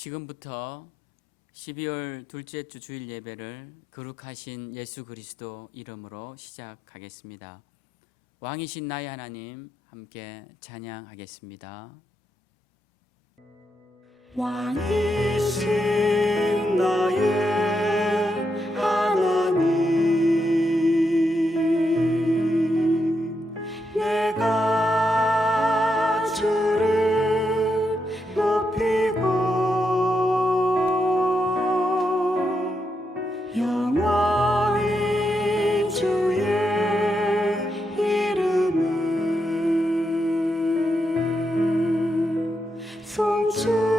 지금부터 12월 둘째 주 주일 예배를 거룩하신 예수 그리스도 이름으로 시작하겠습니다. 왕이신 나의 하나님 함께 찬양하겠습니다. 왕이신 나의 하나님, 내가 주를 높이고 영원히 주의 이름을 송축하리이다.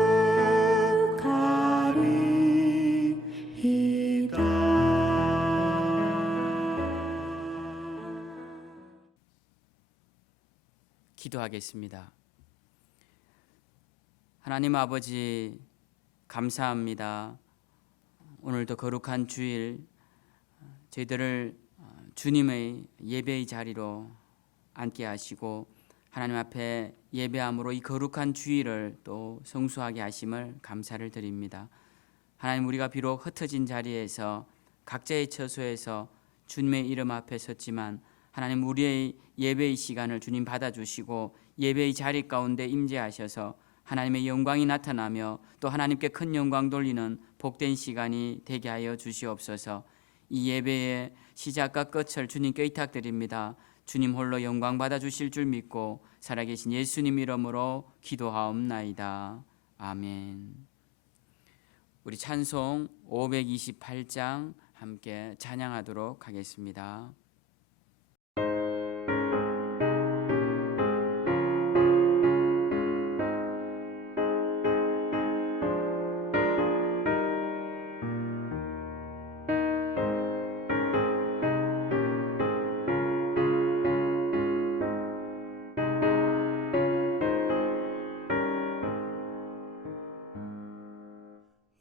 기도하겠습니다. 하나님 아버지 감사합니다. 오늘도 거룩한 주일 저희들을 주님의 예배의 자리로 앉게 하시고 하나님 앞에 예배함으로 이 거룩한 주일을 또 성수하게 하심을 감사를 드립니다. 하나님, 우리가 비록 흩어진 자리에서 각자의 처소에서 주님의 이름 앞에 섰지만 하나님, 우리의 예배의 시간을 주님 받아주시고 예배의 자리 가운데 임재하셔서 하나님의 영광이 나타나며 또 하나님께 큰 영광 돌리는 복된 시간이 되게 하여 주시옵소서. 이 예배의 시작과 끝을 주님께 의탁드립니다. 주님 홀로 영광 받아주실 줄 믿고 살아계신 예수님 이름으로 기도하옵나이다. 아멘. 우리 찬송 528장 함께 찬양하도록 하겠습니다.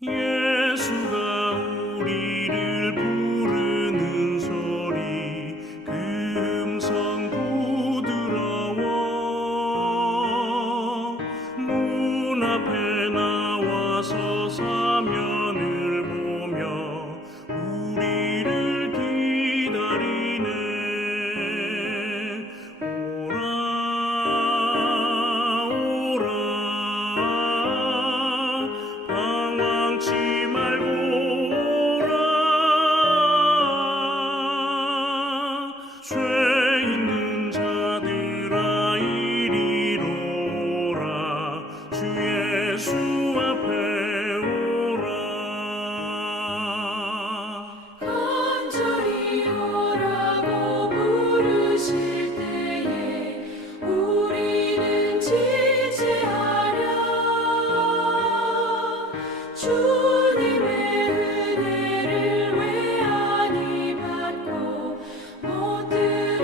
예수가 우리를 부르는 소리 그 음성 부드러워 문 앞에 나와서 사면을 보며 우리를 기다리네. 오라 오라 방황치 말고 오라. 죄 있는 자들아 이리로 오라. 주 예수 앞에 오라. 간절히 오라고 부르실 때에 우리는 지체하랴. 주님의 은혜를 왜 아니 받고 못 들어가랴.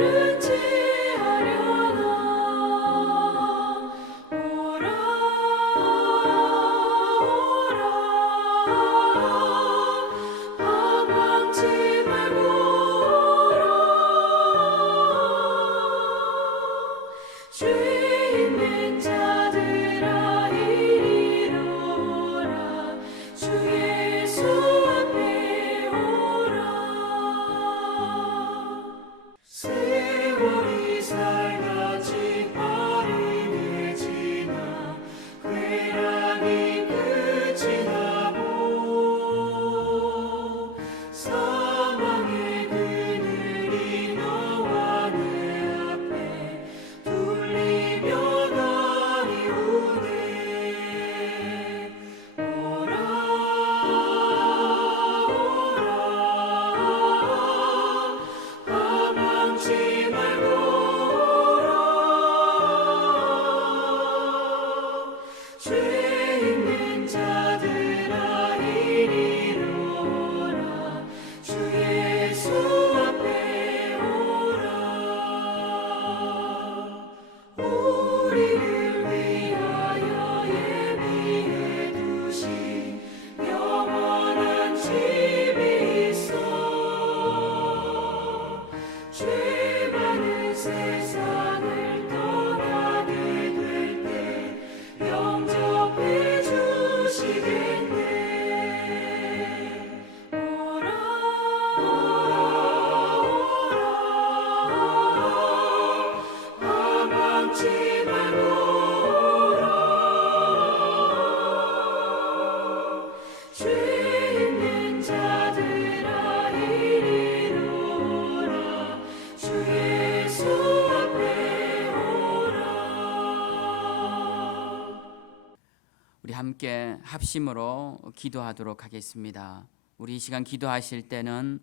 함께 합심으로 기도하도록 하겠습니다. 우리 이 시간 기도하실 때는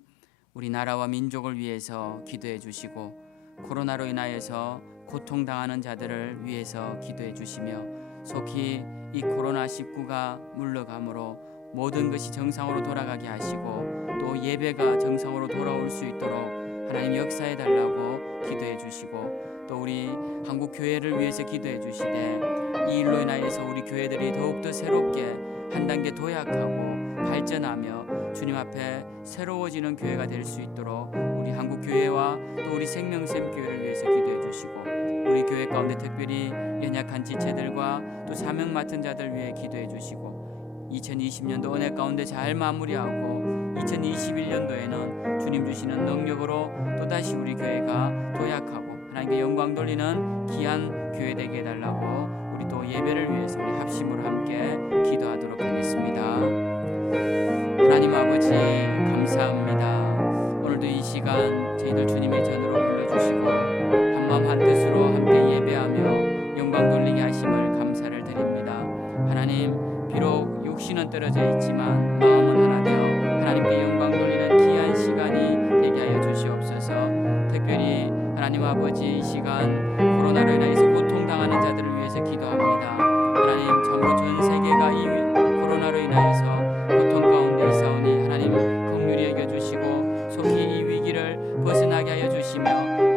우리 나라와 민족을 위해서 기도해 주시고 코로나로 인하여서 고통당하는 자들을 위해서 기도해 주시며 속히 이 코로나19가 물러가므로 모든 것이 정상으로 돌아가게 하시고 또 예배가 정상으로 돌아올 수 있도록 하나님 역사해 달라고 기도해 주시고 또 우리 한국 교회를 위해서 기도해 주시되 이 일로 인하여서 우리 교회들이 더욱더 새롭게 한 단계 도약하고 발전하며 주님 앞에 새로워지는 교회가 될 수 있도록 우리 한국 교회와 또 우리 생명샘 교회를 위해서 기도해 주시고 우리 교회 가운데 특별히 연약한 지체들과 또 사명 맡은 자들 위해 기도해 주시고 2020년도 은혜 가운데 잘 마무리하고 2021년도에는 주님 주시는 능력으로 또다시 우리 교회가 도약하고 하나님께 영광 돌리는 귀한 교회 되게 해달라고 우리 또 예배를 위해서 우리 합심으로 함께 기도하도록 하겠습니다. 하나님 아버지 감사합니다. 오늘도 이 시간 저희들 주님의 전으로 불러주시고 한마음 한뜻으로 함께 예배하며 영광 돌리게 하심을 감사를 드립니다. 하나님 비록 육신은 떨어져 있지만 마음은 하나 되어 하나님께 영광 돌리는 귀한 시간이 되게 하여 주시옵소서. 특별히 하나님 아버지 이 시간 코로나로 인하여서 고통당하는 자들을 위해서 기도합니다. 하나님 참으로 전 세계가 이 코로나로 인하여서 고통 가운데 있사오니 하나님 긍휼히 여겨주시고 속히 이 위기를 벗어나게 하여 주시며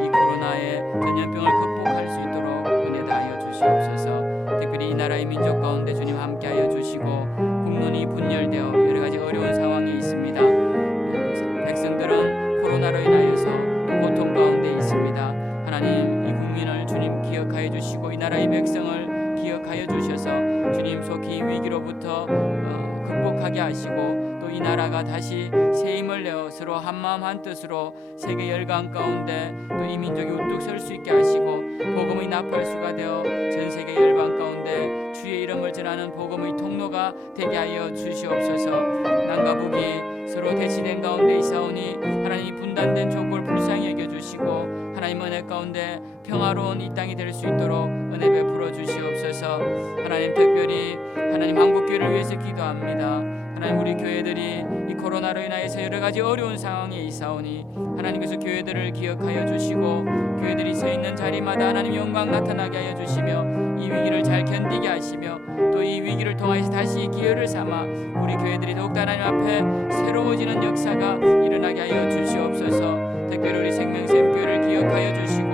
이 코로나의 전염병을 극복할 수 있도록 은혜 다하여 주시옵소서. 특별히 이 나라의 민족 가운데 주님 함께하여 주시고 국론이 분열되어 여러 가지 어려운 상황에 있습니다. 백성들은 코로나로 인하여서 고통 가운데 있습니다. 하나님 이 국민을 주님 기억하여 주시고 이 나라의 백성을 기억하여 주셔서 주님 속히 위기로부터 극복하게 하시고 또 이 나라가 다시 새 힘을 내어 서로 한마음 한뜻으로 세계 열강 가운데 또 이 민족이 우뚝 설 수 있게 하시고 복음의 나팔수가 되어 전 세계 열방 가운데 주의 이름을 전하는 복음의 통로가 되게 하여 주시옵소서. 남과 북이 서로 대치된 가운데 있사오니 하나님 분단된 족을 불쌍히 여겨주시고 하나님 은혜 가운데 평화로운 이 땅이 될 수 있도록 은혜 베풀어 주시옵소서. 하나님 특별히 하나님 한국교회를 위해서 기도합니다. 하나님 우리 교회들이 이 코로나로 인하여서 여러 가지 어려운 상황에 있사오니 하나님께서 교회들을 기억하여 주시고 교회들이 서 있는 자리마다 하나님 영광 나타나게 하여 주시며 이 위기를 잘 견디게 하시며 또 이 위기를 통하여서 다시 기회를 삼아 우리 교회들이 더욱더 하나님 앞에 새로워지는 역사가 일어나게 하여 주시옵소서. 특별히 우리 생명샘 교회를 기억하여 주시고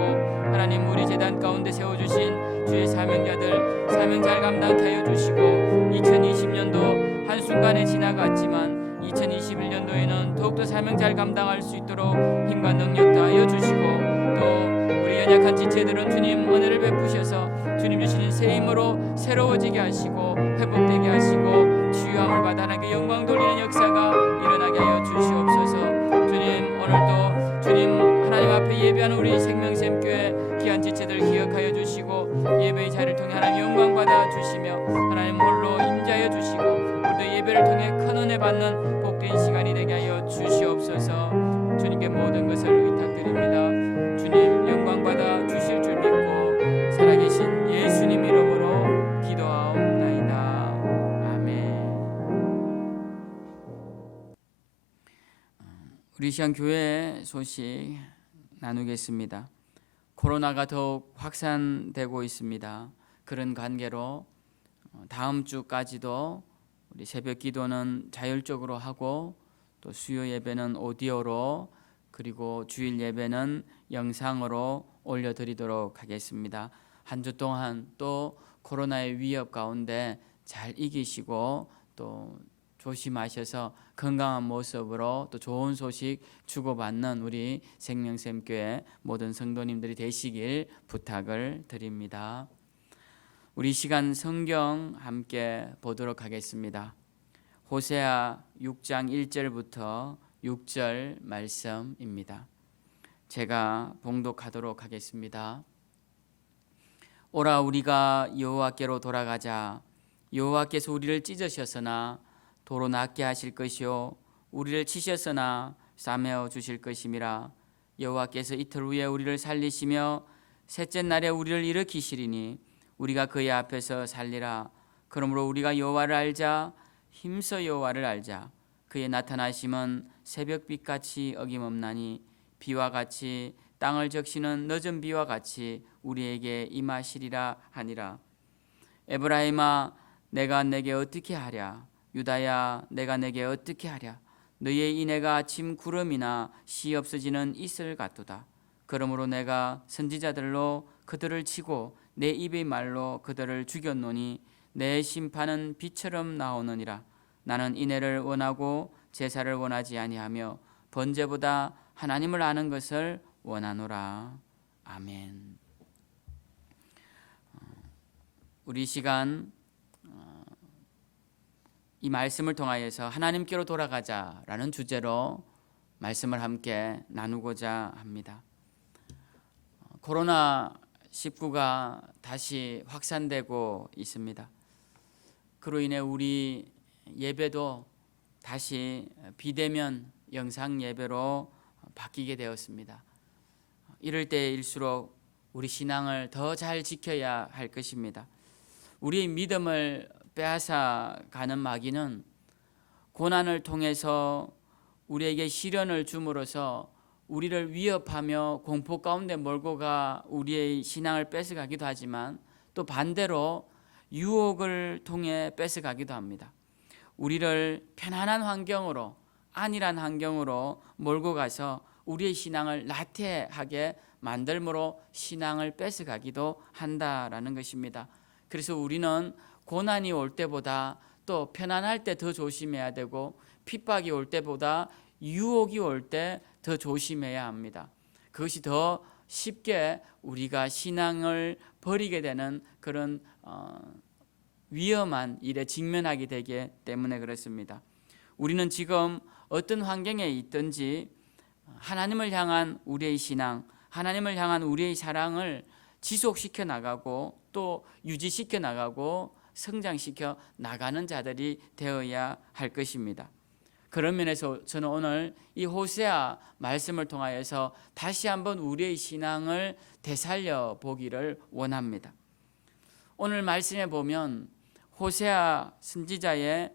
하나님 우리 재단 가운데 세워주신 주의 사명자들 사명 잘 감당케 하여 주시고 2020년도 한순간에 지나갔지만 2021년도에는 더욱더 사명 잘 감당할 수 있도록 힘과 능력 다하여 주시고 또 우리 연약한 지체들은 주님 은혜를 베푸셔서 주님 주시는 새 힘으로 새로워지게 하시고 회복되게 하시고 치유함을 받아 하나님께 영광 돌리는 역사가 일어나게 하여 주시옵소서. 주님 오늘도 주님 하나님 앞에 예배하는 우리 생명샘 교회 귀한 지체들 기억하여 주시고 예배의 자리를 통해 하나님 영광 받아 주시며 하나님 홀로 임재하여 주시고 우리도 예배를 통해 큰 은혜 받는 복된 시간이 되게 하여 주시옵소서. 주님께 모든 것을 의탁드립니다. 주님 영광 받아 주실 줄 믿고 살아계신 예수님 이름으로 기도하옵나이다. 아멘. 우리 시간 교회 소식 나누겠습니다. 코로나가 더욱 확산되고 있습니다. 그런 관계로 다음 주까지도 우리 새벽 기도는 자율적으로 하고 또 수요 예배는 오디오로 그리고 주일 예배는 영상으로 올려드리도록 하겠습니다. 한 주 동안 또 코로나의 위협 가운데 잘 이기시고 또 조심하셔서 건강한 모습으로 또 좋은 소식 주고받는 우리 생명샘교회 모든 성도님들이 되시길 부탁을 드립니다. 우리 시간 성경 함께 보도록 하겠습니다. 호세아 6장 1절부터 6절 말씀입니다. 제가 봉독하도록 하겠습니다. 오라 우리가 여호와께로 돌아가자. 여호와께서 우리를 찢으셨으나 도로 낫게 하실 것이요 우리를 치셨으나 싸매어 주실 것임이라. 여호와께서 이틀 후에 우리를 살리시며 셋째 날에 우리를 일으키시리니 우리가 그의 앞에서 살리라. 그러므로 우리가 여호와를 알자, 힘써 여호와를 알자. 그의 나타나심은 새벽빛같이 어김없나니 비와 같이 땅을 적시는 늦은 비와 같이 우리에게 임하시리라 하니라. 에브라임아, 내가 내게 어떻게 하랴? 유다야, 내가 내게 어떻게 하랴? 너희의 인애가 아침 구름이나 시 없어지는 이슬 같도다. 그러므로 내가 선지자들로 그들을 치고 내 입의 말로 그들을 죽였노니 내 심판은 비처럼 나오느니라. 나는 인애를 원하고 제사를 원하지 아니하며 번제보다 하나님을 아는 것을 원하노라. 아멘. 우리 시간 이 말씀을 통하여서 하나님께로 돌아가자라는 주제로 말씀을 함께 나누고자 합니다. 코로나19가 다시 확산되고 있습니다. 그로 인해 우리 예배도 다시 비대면 영상 예배로 바뀌게 되었습니다. 이럴 때일수록 우리 신앙을 더 잘 지켜야 할 것입니다. 우리의 믿음을 빼앗아가는 마귀는 고난을 통해서 우리에게 시련을 줌으로써 우리를 위협하며 공포 가운데 몰고 가 우리의 신앙을 뺏어가기도 하지만 또 반대로 유혹을 통해 뺏어가기도 합니다. 우리를 편안한 환경으로, 안일한 환경으로 몰고 가서 우리의 신앙을 나태하게 만들므로 신앙을 뺏어가기도 한다라는 것입니다. 그래서 우리는 고난이 올 때보다 또 편안할 때 더 조심해야 되고 핍박이 올 때보다 유혹이 올 때 더 조심해야 합니다. 그것이 더 쉽게 우리가 신앙을 버리게 되는 그런 위험한 일에 직면하게 되기 때문에 그렇습니다. 우리는 지금 어떤 환경에 있든지 하나님을 향한 우리의 신앙, 하나님을 향한 우리의 사랑을 지속시켜 나가고 또 유지시켜 나가고 성장시켜 나가는 자들이 되어야 할 것입니다. 그런 면에서 저는 오늘 이 호세아 말씀을 통하여서 다시 한번 우리의 신앙을 되살려 보기를 원합니다. 오늘 말씀에 보면 호세아 선지자의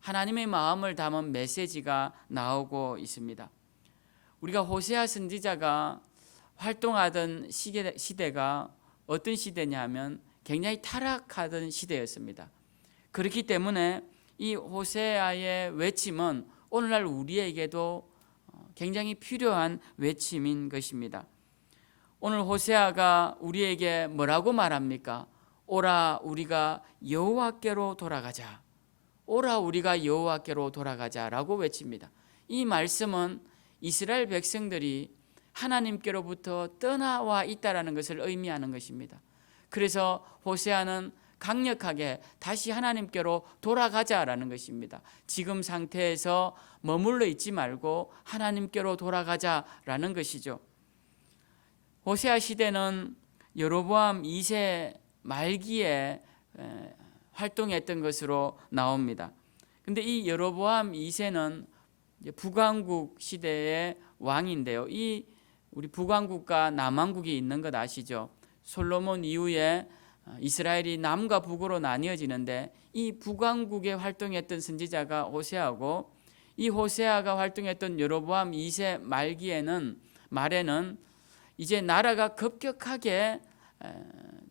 하나님의 마음을 담은 메시지가 나오고 있습니다. 우리가 호세아 선지자가 활동하던 시대가 어떤 시대냐면 굉장히 타락하던 시대였습니다. 그렇기 때문에 이 호세아의 외침은 오늘날 우리에게도 굉장히 필요한 외침인 것입니다. 오늘 호세아가 우리에게 뭐라고 말합니까? 오라 우리가 여호와께로 돌아가자. 오라 우리가 여호와께로 돌아가자라고 외칩니다. 이 말씀은 이스라엘 백성들이 하나님께로부터 떠나와 있다라는 것을 의미하는 것입니다. 그래서 호세아는 강력하게 다시 하나님께로 돌아가자라는 것입니다. 지금 상태에서 머물러 있지 말고 하나님께로 돌아가자라는 것이죠. 호세아 시대는 여로보암 2세 말기에 활동했던 것으로 나옵니다. 근데 이 여로보암 2세는 북왕국 시대의 왕인데요. 이 우리 북왕국과 남왕국이 있는 것 아시죠? 솔로몬 이후에 이스라엘이 남과 북으로 나뉘어지는데 이 북왕국에 활동했던 선지자가 호세아고 이 호세아가 활동했던 여로보암 2세 말에는 이제 나라가 급격하게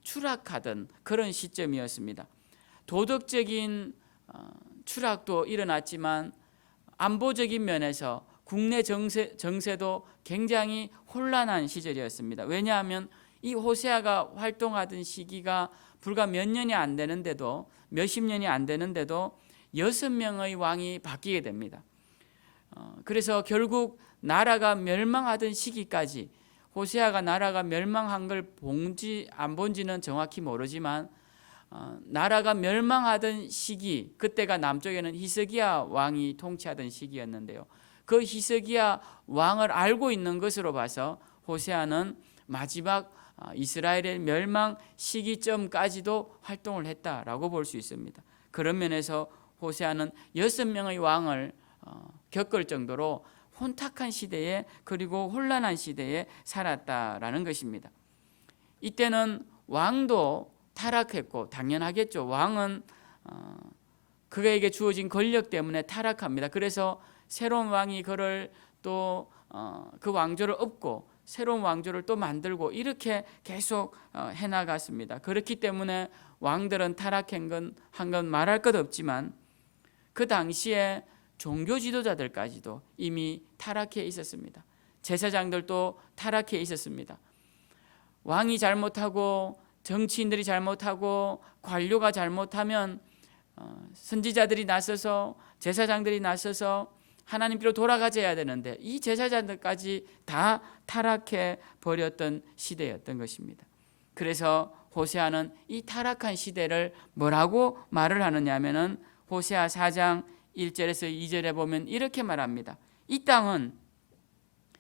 추락하던 그런 시점이었습니다. 도덕적인 추락도 일어났지만 안보적인 면에서 국내 정세도 굉장히 혼란한 시절이었습니다. 왜냐하면 이 호세아가 활동하던 시기가 불과 몇 년이 안 되는데도 몇십 년이 안 되는데도 6명의 왕이 바뀌게 됩니다. 그래서 결국 나라가 멸망하던 시기까지 호세아가 나라가 멸망한 걸 본지 안 본지는 정확히 모르지만 나라가 멸망하던 시기, 그때가 남쪽에는 히스기야 왕이 통치하던 시기였는데요. 그 히스기야 왕을 알고 있는 것으로 봐서 호세아는 마지막 이스라엘의 멸망 시기점까지도 활동을 했다라고 볼 수 있습니다. 그런 면에서 호세아는 6명의 왕을 겪을 정도로 혼탁한 시대에 그리고 혼란한 시대에 살았다라는 것입니다. 이때는 왕도 타락했고, 당연하겠죠. 왕은 그에게 주어진 권력 때문에 타락합니다. 그래서 새로운 왕이 그를 또 그 왕조를 엎고 새로운 왕조를 또 만들고 이렇게 계속 해나갔습니다. 그렇기 때문에 왕들은 타락한 건 말할 것 없지만 그 당시에 종교 지도자들까지도 이미 타락해 있었습니다. 제사장들도 타락해 있었습니다. 왕이 잘못하고 정치인들이 잘못하고 관료가 잘못하면 선지자들이 나서서 제사장들이 나서서 하나님께로 돌아가져야 되는데 이 제사장들까지 다 타락해 버렸던 시대였던 것입니다. 그래서 호세아는 이 타락한 시대를 뭐라고 말을 하느냐 하면은 호세아 4장 1절에서 2절에 보면 이렇게 말합니다. 이 땅은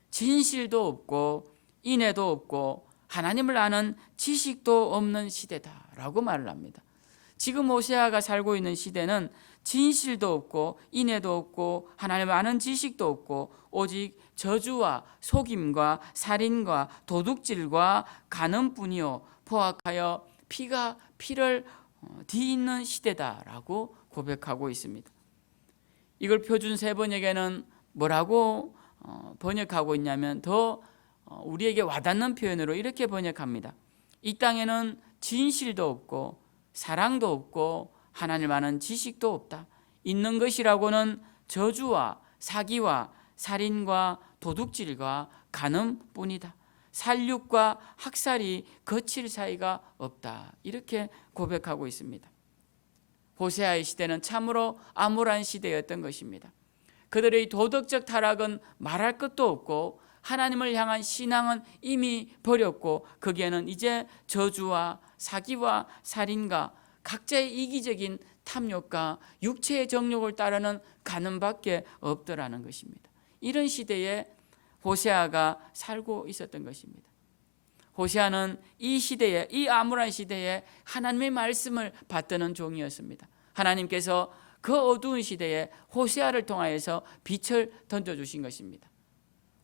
진실도 없고 인애도 없고 하나님을 아는 지식도 없는 시대다라고 말을 합니다. 지금 호세아가 살고 있는 시대는 진실도 없고 인애도 없고 하나님을 아는 지식도 없고 오직 저주와 속임과 살인과 도둑질과 간음뿐이요 포악하여 피가 피를 뒤잇는 시대다라고 고백하고 있습니다. 이걸 표준 세번역에는 뭐라고 번역하고 있냐면 더 우리에게 와닿는 표현으로 이렇게 번역합니다. 이 땅에는 진실도 없고 사랑도 없고 하나님 아는 지식도 없다. 있는 것이라고는 저주와 사기와 살인과 도둑질과 간음뿐이다. 살육과 학살이 거칠 사이가 없다. 이렇게 고백하고 있습니다. 호세아의 시대는 참으로 암울한 시대였던 것입니다. 그들의 도덕적 타락은 말할 것도 없고 하나님을 향한 신앙은 이미 버렸고 거기에는 이제 저주와 사기와 살인과 각자의 이기적인 탐욕과 육체의 정욕을 따르는 간음밖에 없더라는 것입니다. 이런 시대에 호세아가 살고 있었던 것입니다. 호세아는 이 시대에, 이 암울한 시대에 하나님의 말씀을 받드는 종이었습니다. 하나님께서 그 어두운 시대에 호세아를 통하여서 빛을 던져주신 것입니다.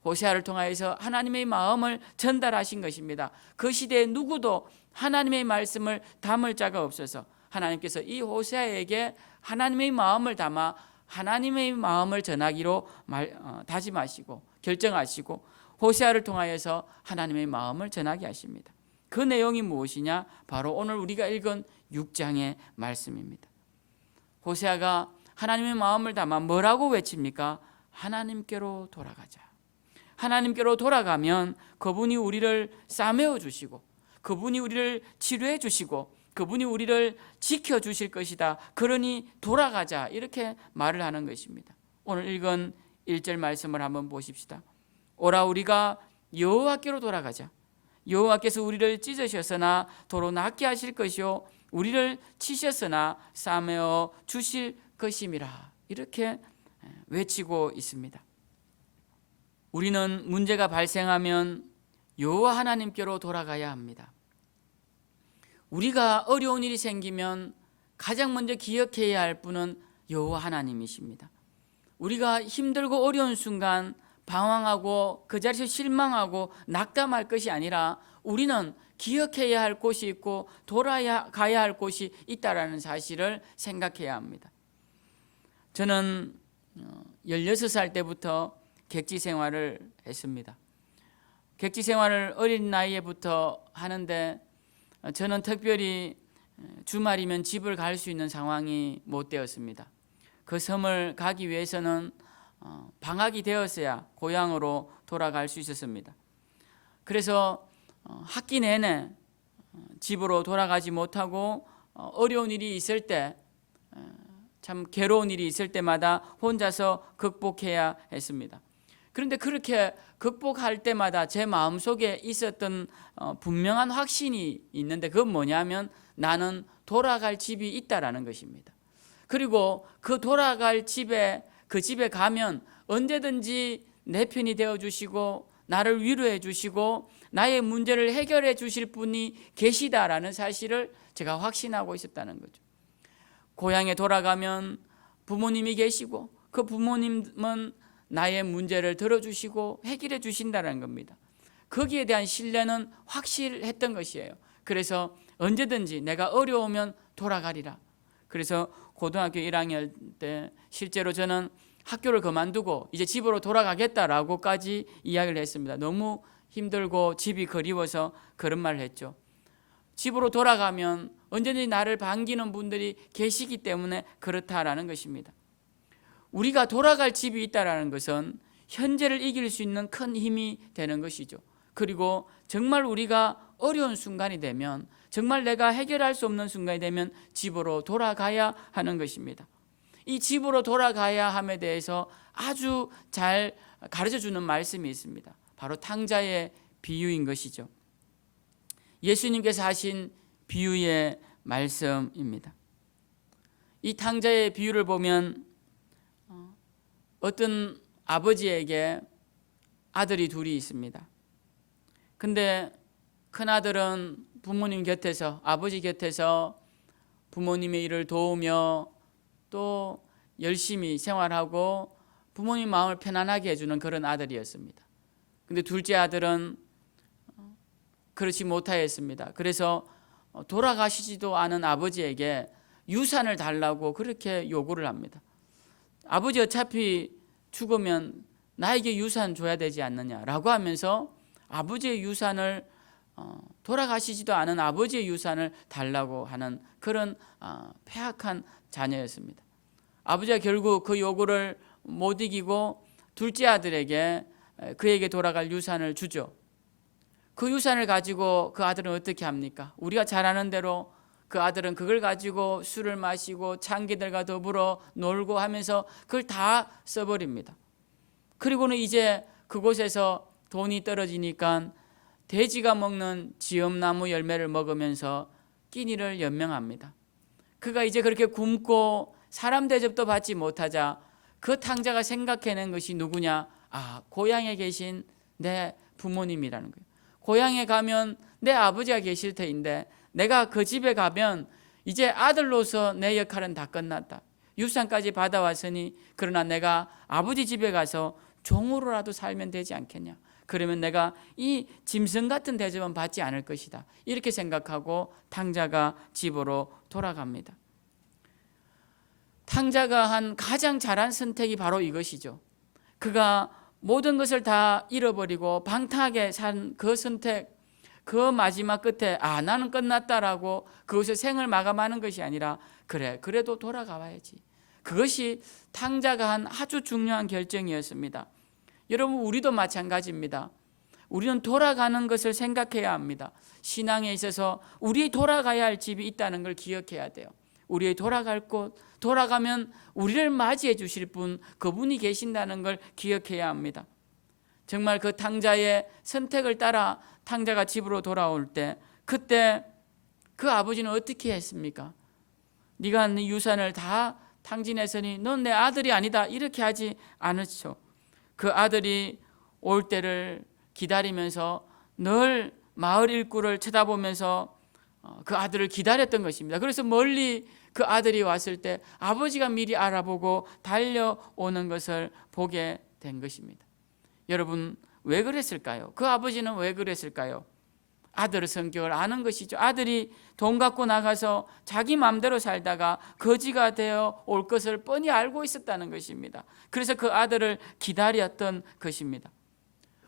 호세아를 통하여서 하나님의 마음을 전달하신 것입니다. 그 시대에 누구도 하나님의 말씀을 담을 자가 없어서 하나님께서 이 호세아에게 하나님의 마음을 담아 하나님의 마음을 전하기로 다짐하시고 결정하시고 호세아를 통하여서 하나님의 마음을 전하게 하십니다. 그 내용이 무엇이냐? 바로 오늘 우리가 읽은 6장의 말씀입니다. 호세아가 하나님의 마음을 담아 뭐라고 외칩니까? 하나님께로 돌아가자. 하나님께로 돌아가면 그분이 우리를 싸매어 주시고 그분이 우리를 치료해 주시고 그분이 우리를 지켜주실 것이다. 그러니 돌아가자. 이렇게 말을 하는 것입니다. 오늘 읽은 1절 말씀을 한번 보십시다. 오라 우리가 여호와께로 돌아가자. 여호와께서 우리를 찢으셨으나 도로 낫게 하실 것이요 우리를 치셨으나 싸매어 주실 것임이라. 이렇게 외치고 있습니다. 우리는 문제가 발생하면 여호와 하나님께로 돌아가야 합니다. 우리가 어려운 일이 생기면 가장 먼저 기억해야 할 분은 여호와 하나님이십니다. 우리가 힘들고 어려운 순간 방황하고 그 자리에서 실망하고 낙담할 것이 아니라 우리는 기억해야 할 곳이 있고 돌아가야 할 곳이 있다라는 사실을 생각해야 합니다. 저는 16살 때부터 객지 생활을 했습니다. 객지 생활을 어린 나이에부터 하는데 저는 특별히 주말이면 집을 갈 수 있는 상황이 못 되었습니다. 그 섬을 가기 위해서는 방학이 되었어야 고향으로 돌아갈 수 있었습니다. 그래서 학기 내내 집으로 돌아가지 못하고 어려운 일이 있을 때, 참 괴로운 일이 있을 때마다 혼자서 극복해야 했습니다. 그런데 그렇게 극복할 때마다 제 마음속에 있었던 분명한 확신이 있는데 그건 뭐냐면 나는 돌아갈 집이 있다라는 것입니다. 그리고 그 돌아갈 집에 그 집에 가면 언제든지 내 편이 되어 주시고 나를 위로해 주시고 나의 문제를 해결해 주실 분이 계시다라는 사실을 제가 확신하고 있었다는 거죠. 고향에 돌아가면 부모님이 계시고 그 부모님은 나의 문제를 들어주시고 해결해 주신다는 겁니다. 거기에 대한 신뢰는 확실했던 것이에요. 그래서 언제든지 내가 어려우면 돌아가리라. 그래서 고등학교 1학년 때 실제로 저는 학교를 그만두고 이제 집으로 돌아가겠다라고까지 이야기를 했습니다. 너무 힘들고 집이 그리워서 그런 말을 했죠. 집으로 돌아가면 언제든지 나를 반기는 분들이 계시기 때문에 그렇다라는 것입니다. 우리가 돌아갈 집이 있다라는 것은 현재를 이길 수 있는 큰 힘이 되는 것이죠. 그리고 정말 우리가 어려운 순간이 되면, 정말 내가 해결할 수 없는 순간이 되면 집으로 돌아가야 하는 것입니다. 이 집으로 돌아가야 함에 대해서 아주 잘 가르쳐주는 말씀이 있습니다. 바로 탕자의 비유인 것이죠. 예수님께서 하신 비유의 말씀입니다. 이 탕자의 비유를 보면 어떤 아버지에게 아들이 둘이 있습니다. 근데 큰아들은 부모님 곁에서, 아버지 곁에서 부모님의 일을 도우며 또 열심히 생활하고 부모님 마음을 편안하게 해주는 그런 아들이었습니다. 근데 둘째 아들은 그렇지 못하였습니다. 그래서 돌아가시지도 않은 아버지에게 유산을 달라고 그렇게 요구를 합니다. 아버지 어차피 죽으면 나에게 유산 줘야 되지 않느냐라고 하면서 아버지의 유산을, 돌아가시지도 않은 아버지의 유산을 달라고 하는 그런 폐악한 자녀였습니다. 아버지가 결국 그 요구를 못 이기고 둘째 아들에게 그에게 돌아갈 유산을 주죠. 그 유산을 가지고 그 아들은 어떻게 합니까? 우리가 잘 아는 대로 그 아들은 그걸 가지고 술을 마시고 창기들과 더불어 놀고 하면서 그걸 다 써버립니다. 그리고는 이제 그곳에서 돈이 떨어지니까 돼지가 먹는 지엄나무 열매를 먹으면서 끼니를 연명합니다. 그가 이제 그렇게 굶고 사람 대접도 받지 못하자 그 탕자가 생각해낸 것이 누구냐? 고향에 계신 내 부모님이라는 거예요. 고향에 가면 내 아버지가 계실 터인데 내가 그 집에 가면 이제 아들로서 내 역할은 다 끝났다. 유산까지 받아왔으니 그러나 내가 아버지 집에 가서 종으로라도 살면 되지 않겠냐. 그러면 내가 이 짐승 같은 대접은 받지 않을 것이다. 이렇게 생각하고 탕자가 집으로 돌아갑니다. 탕자가 한 가장 잘한 선택이 바로 이것이죠. 그가 모든 것을 다 잃어버리고 방탕하게 산 그 선택, 그 마지막 끝에 나는 끝났다라고 그것을 생을 마감하는 것이 아니라 그래도 돌아가봐야지. 그것이 탕자가 한 아주 중요한 결정이었습니다. 여러분, 우리도 마찬가지입니다. 우리는 돌아가는 것을 생각해야 합니다. 신앙에 있어서 우리 돌아가야 할 집이 있다는 걸 기억해야 돼요. 우리의 돌아갈 곳, 돌아가면 우리를 맞이해 주실 분, 그분이 계신다는 걸 기억해야 합니다. 정말 그 탕자의 선택을 따라 탕자가 집으로 돌아올 때, 그때 그 아버지는 어떻게 했습니까? 네가 네 유산을 다 탕진했으니 넌 내 아들이 아니다, 이렇게 하지 않았죠. 그 아들이 올 때를 기다리면서 늘 마을 일구를 쳐다보면서 그 아들을 기다렸던 것입니다. 그래서 멀리 그 아들이 왔을 때 아버지가 미리 알아보고 달려오는 것을 보게 된 것입니다. 여러분, 왜 그랬을까요? 그 아버지는 왜 그랬을까요? 아들의 성격을 아는 것이죠. 아들이 돈 갖고 나가서 자기 마음대로 살다가 거지가 되어 올 것을 뻔히 알고 있었다는 것입니다. 그래서 그 아들을 기다렸던 것입니다.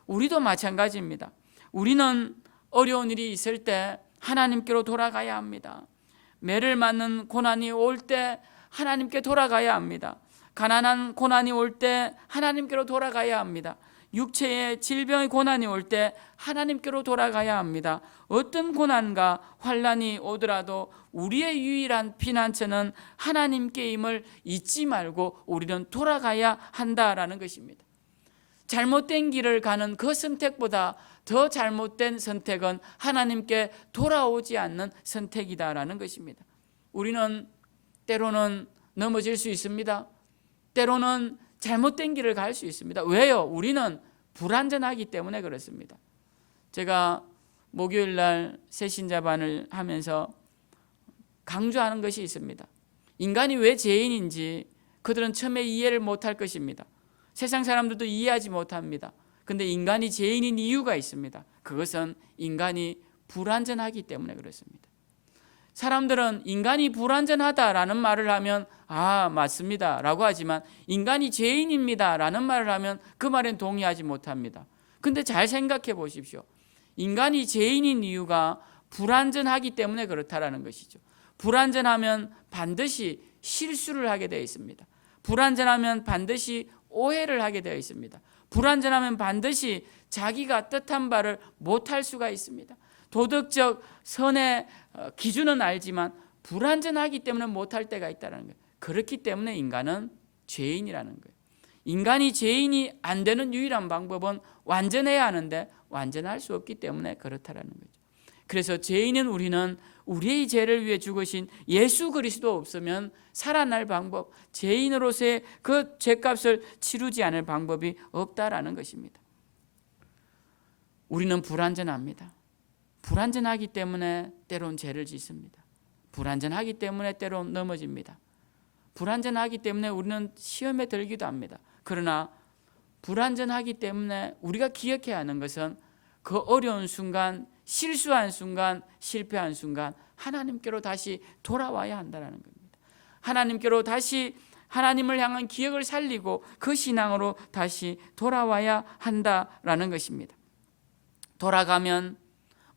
우리도 마찬가지입니다. 우리는 어려운 일이 있을 때 하나님께로 돌아가야 합니다. 매를 맞는 고난이 올 때 하나님께 돌아가야 합니다. 가난한 고난이 올 때 하나님께로 돌아가야 합니다. 육체의 질병의 고난이 올 때 하나님께로 돌아가야 합니다. 어떤 고난과 환난이 오더라도 우리의 유일한 피난처는 하나님께임을 잊지 말고 우리는 돌아가야 한다라는 것입니다. 잘못된 길을 가는 그 선택보다 더 잘못된 선택은 하나님께 돌아오지 않는 선택이다라는 것입니다. 우리는 때로는 넘어질 수 있습니다. 때로는 잘못된 길을 갈 수 있습니다. 왜요? 우리는 불완전하기 때문에 그렇습니다. 제가 목요일 날 새신자반을 하면서 강조하는 것이 있습니다. 인간이 왜 죄인인지 그들은 처음에 이해를 못할 것입니다. 세상 사람들도 이해하지 못합니다. 그런데 인간이 죄인인 이유가 있습니다. 그것은 인간이 불완전하기 때문에 그렇습니다. 사람들은 인간이 불완전하다라는 말을 하면 아, 맞습니다 라고 하지만 인간이 죄인입니다 라는 말을 하면 그 말엔 동의하지 못합니다. 근데 잘 생각해 보십시오. 인간이 죄인인 이유가 불완전하기 때문에 그렇다라는 것이죠. 불완전하면 반드시 실수를 하게 되어 있습니다. 불완전하면 반드시 오해를 하게 되어 있습니다. 불완전하면 반드시 자기가 뜻한 바를 못할 수가 있습니다. 도덕적 선의 기준은 알지만 불완전하기 때문에 못할 때가 있다는 거예요. 그렇기 때문에 인간은 죄인이라는 거예요. 인간이 죄인이 안 되는 유일한 방법은 완전해야 하는데 완전할 수 없기 때문에 그렇다라는 거죠. 그래서 죄인인 우리는 우리의 죄를 위해 죽으신 예수 그리스도 없으면 살아날 방법, 죄인으로서의 그 죄값을 치르지 않을 방법이 없다라는 것입니다. 우리는 불완전합니다. 불완전하기 때문에 때론 죄를 짓습니다. 불완전하기 때문에 때론 넘어집니다. 불완전하기 때문에 우리는 시험에 들기도 합니다. 그러나 불완전하기 때문에 우리가 기억해야 하는 것은 그 어려운 순간, 실수한 순간, 실패한 순간 하나님께로 다시 돌아와야 한다는 겁니다. 하나님께로 다시 하나님을 향한 기억을 살리고 그 신앙으로 다시 돌아와야 한다라는 것입니다. 돌아가면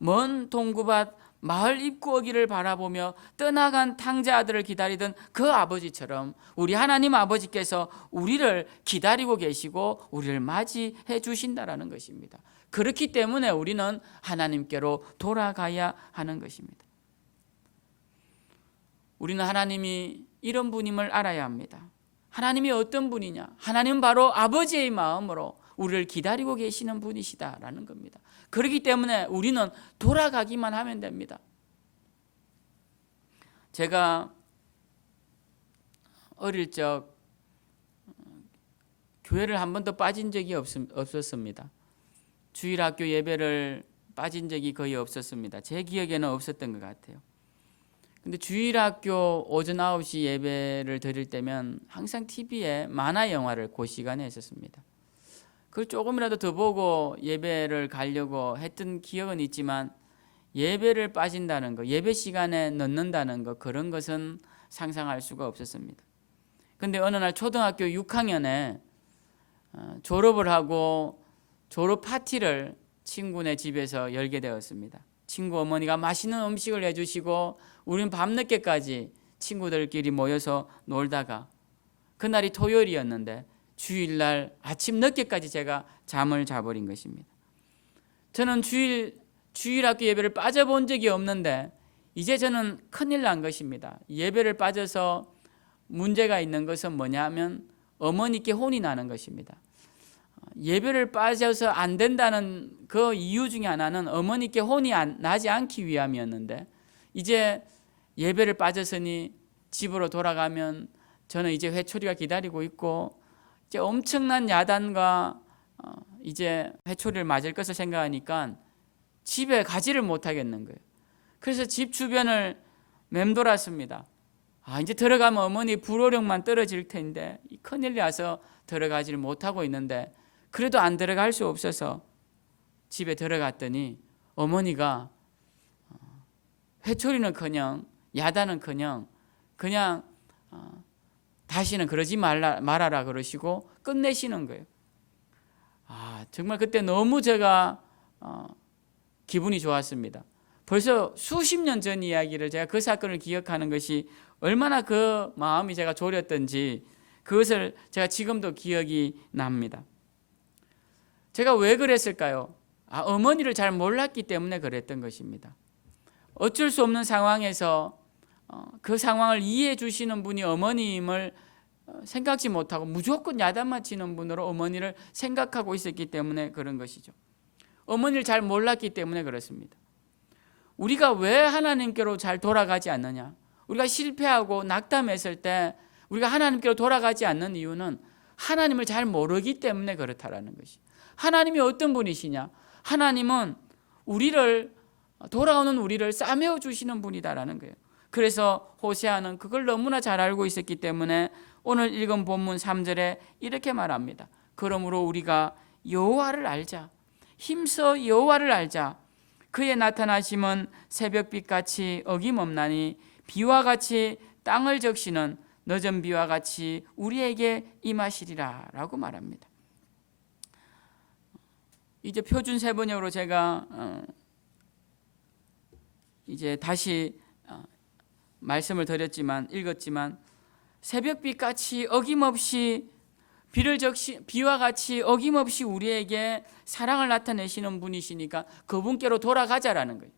먼 동구밭 마을 입구어기를 바라보며 떠나간 탕자 아들을 기다리던 그 아버지처럼 우리 하나님 아버지께서 우리를 기다리고 계시고 우리를 맞이해 주신다라는 것입니다. 그렇기 때문에 우리는 하나님께로 돌아가야 하는 것입니다. 우리는 하나님이 이런 분임을 알아야 합니다. 하나님이 어떤 분이냐? 하나님은 바로 아버지의 마음으로 우리를 기다리고 계시는 분이시다라는 겁니다. 그렇기 때문에 우리는 돌아가기만 하면 됩니다. 제가 어릴 적 교회를 한 번도 빠진 적이 없었습니다. 주일학교 예배를 빠진 적이 거의 없었습니다. 제 기억에는 없었던 것 같아요. 근데 주일학교 오전 9시 예배를 드릴 때면 항상 TV에 만화 영화를 그 시간에 했었습니다. 그걸 조금이라도 더 보고 예배를 가려고 했던 기억은 있지만 예배를 빠진다는 거, 예배 시간에 넣는다는 거, 그런 것은 상상할 수가 없었습니다. 근데 어느 날 초등학교 6학년에 졸업을 하고 졸업 파티를 친구네 집에서 열게 되었습니다. 친구 어머니가 맛있는 음식을 해주시고 우리는 밤늦게까지 친구들끼리 모여서 놀다가 그날이 토요일이었는데 주일날 아침 늦게까지 제가 잠을 자버린 것입니다. 저는 주일학교 예배를 빠져본 적이 없는데 이제 저는 큰일 난 것입니다. 예배를 빠져서 문제가 있는 것은 뭐냐면 어머니께 혼이 나는 것입니다. 예배를 빠져서 안 된다는 그 이유 중에 하나는 어머니께 혼이 나지 않기 위함이었는데 이제 예배를 빠졌으니 집으로 돌아가면 저는 이제 회초리가 기다리고 있고 이제 엄청난 야단과 이제 회초리를 맞을 것을 생각하니까 집에 가지를 못하겠는 거예요. 그래서 집 주변을 맴돌았습니다. 이제 들어가면 어머니 불호령만 떨어질 텐데 큰일 나서 들어가지를 못하고 있는데 그래도 안 들어갈 수 없어서 집에 들어갔더니 어머니가 회초리는커녕 야단은커녕 그냥 다시는 그러지 말아라 그러시고 끝내시는 거예요. 정말 그때 너무 제가 기분이 좋았습니다. 벌써 수십 년 전 이야기를 제가 그 사건을 기억하는 것이 얼마나 그 마음이 제가 졸였던지 그것을 제가 지금도 기억이 납니다. 제가 왜 그랬을까요? 어머니를 잘 몰랐기 때문에 그랬던 것입니다. 어쩔 수 없는 상황에서 그 상황을 이해해 주시는 분이 어머님을 생각지 못하고 무조건 야단만 치는 분으로 어머니를 생각하고 있었기 때문에 그런 것이죠. 어머니를 잘 몰랐기 때문에 그렇습니다. 우리가 왜 하나님께로 잘 돌아가지 않느냐? 우리가 실패하고 낙담했을 때 우리가 하나님께로 돌아가지 않는 이유는 하나님을 잘 모르기 때문에 그렇다라는 것이. 하나님이 어떤 분이시냐? 하나님은 돌아오는 우리를 싸매어 주시는 분이다라는 거예요. 그래서 호세아는 그걸 너무나 잘 알고 있었기 때문에 오늘 읽은 본문 3절에 이렇게 말합니다. 그러므로 우리가 여호와를 알자. 힘써 여호와를 알자. 그의 나타나심은 새벽빛같이 어김없나니 비와 같이 땅을 적시는 늦은 비와 같이 우리에게 임하시리라 라고 말합니다. 이제 표준 세번역으로 제가 이제 다시 말씀을 드렸지만 읽었지만 새벽빛같이 어김없이 비와 같이 어김없이 우리에게 사랑을 나타내시는 분이시니까 그분께로 돌아가자라는 거예요.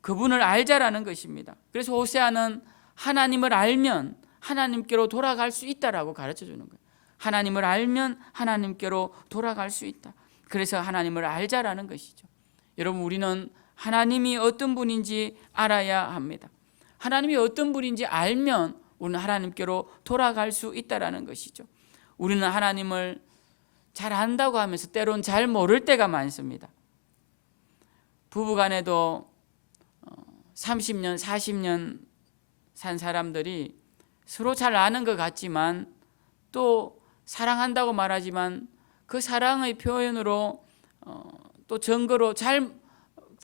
그분을 알자라는 것입니다. 그래서 호세아는 하나님을 알면 하나님께로 돌아갈 수 있다라고 가르쳐 주는 거예요. 하나님을 알면 하나님께로 돌아갈 수 있다. 그래서 하나님을 알자라는 것이죠. 여러분, 우리는 하나님이 어떤 분인지 알아야 합니다. 하나님이 어떤 분인지 알면 우리는 하나님께로 돌아갈 수 있다라는 것이죠. 우리는 하나님을 잘 안다고 하면서 때론 잘 모를 때가 많습니다. 부부간에도 30년, 40년 산 사람들이 서로 잘 아는 것 같지만 또 사랑한다고 말하지만 그 사랑의 표현으로 또 증거로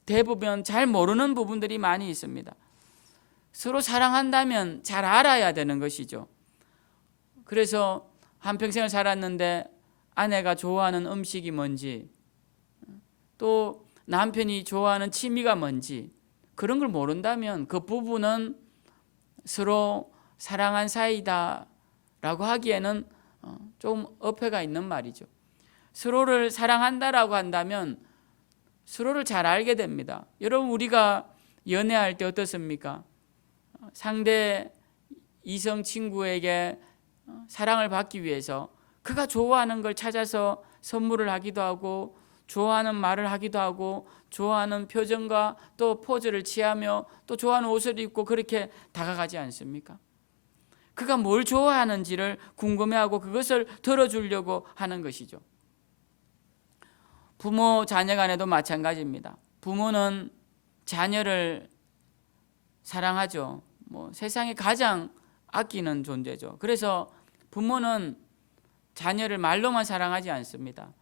대부분 잘 모르는 부분들이 많이 있습니다. 서로 사랑한다면 잘 알아야 되는 것이죠. 그래서 한평생을 살았는데 아내가 좋아하는 음식이 뭔지, 또 남편이 좋아하는 취미가 뭔지 그런 걸 모른다면 그 부부는 서로 사랑한 사이다라고 하기에는 좀 어폐가 있는 말이죠. 서로를 사랑한다라고 한다면 서로를 잘 알게 됩니다. 여러분, 우리가 연애할 때 어떻습니까? 상대 이성 친구에게 사랑을 받기 위해서 그가 좋아하는 걸 찾아서 선물을 하기도 하고 좋아하는 말을 하기도 하고 좋아하는 표정과 또 포즈를 취하며 또 좋아하는 옷을 입고 그렇게 다가가지 않습니까? 그가 뭘 좋아하는지를 궁금해하고 그것을 들어주려고 하는 것이죠. 부모 자녀 간에도 마찬가지입니다. 부모는 자녀를 사랑하죠. 세상에 가장 아끼는 존재죠. 그래서 부모는 자녀를 말로만 사랑하지 않습니다.